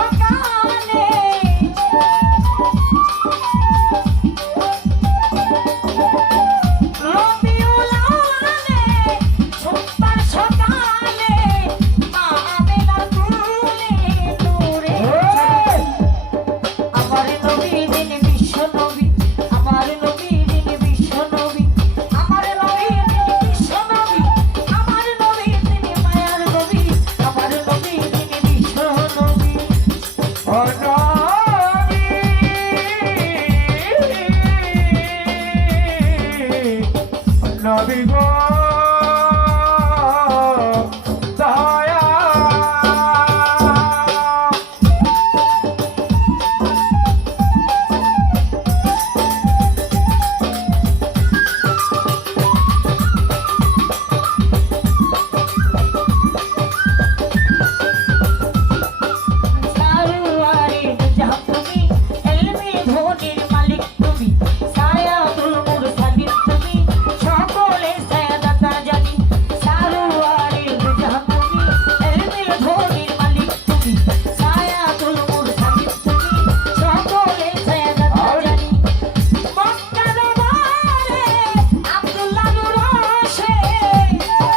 সকালে Thank you.